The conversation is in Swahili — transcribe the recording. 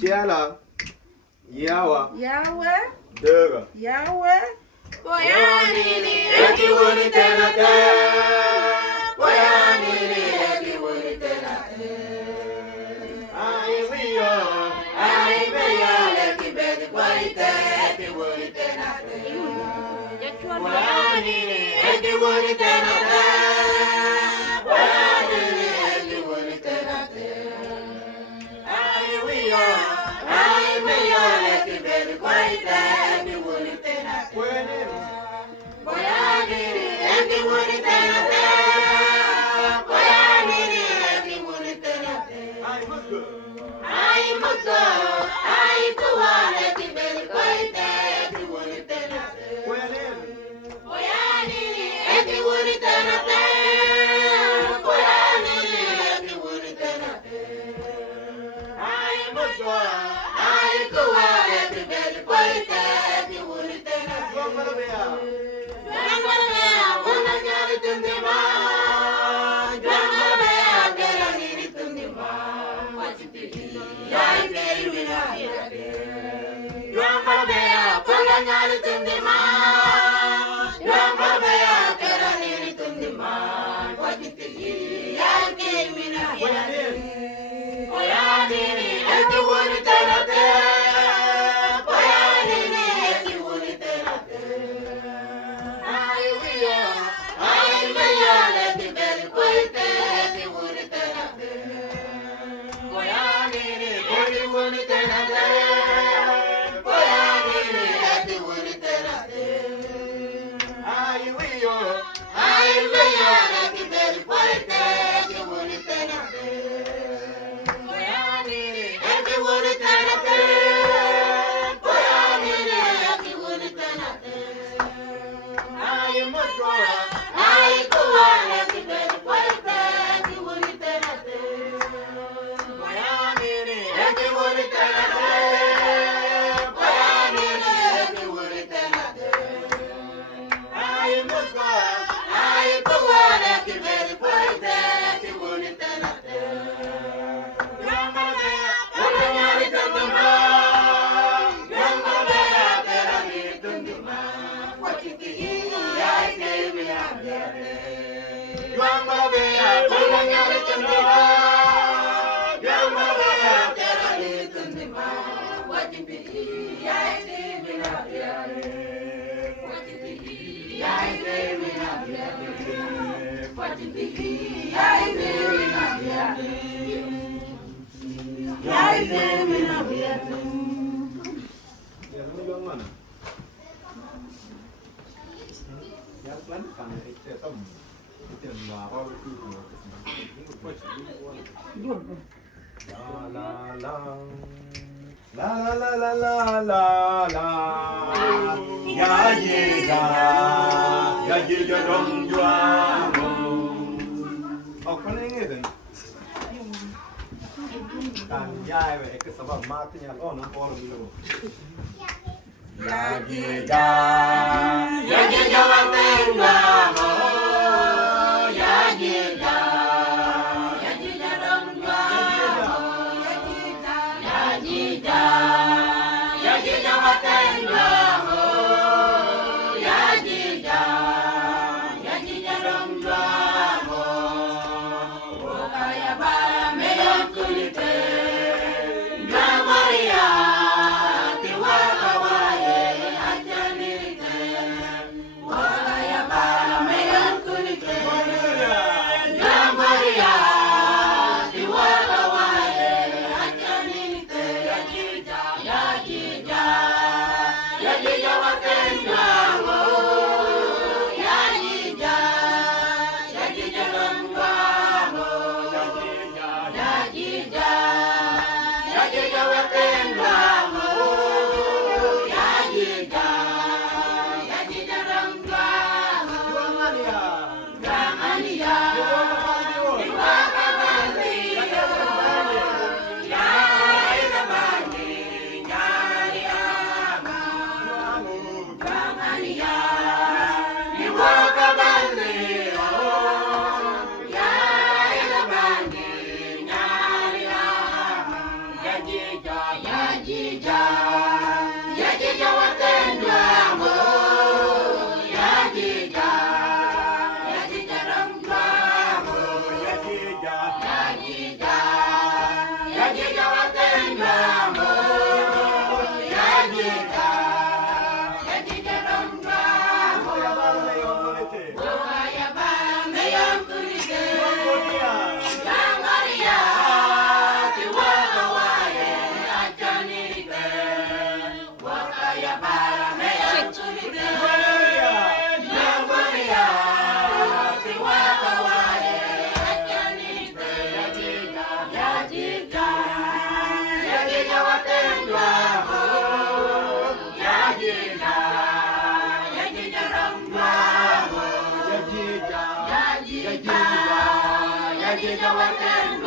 Tiala, Yawa, Yahweh, Dura, Yahweh, Boyanini, Ekiwuni Tenate, Boyanini, Ekiwuni Tenate. I may Ekibedi Quite, Ekiwuni Tenate. Boyanini, Ekiwuni Tenate, Boyanini, Ekiwuni Tenate. I may Ekibedi Quite, Ekiwuni Tenate. Boyanini, Ekiwuni Tenate, Boyanini, Ekiwuni Tenate. I'm a girl, I go on at the very quiet, everyone is there. Boyanini, everyone is there. Boyanini, everyone is there. I'm a girl, I go on at the very quiet, everyone is there. Wanna get it in the mind. Get it in the mind. What's it? yajija watendwa mo, yajija ramdwa mo, yajija watendwa mo, yajija ramdwa mo, ya bara me yonkurite, yangaria tiwaka waye achanite, waka ya bara me yonkurite, yangaria tiwaka waye achanite, yajija watendwa mo, yajija ramdwa mo, yajija watendwa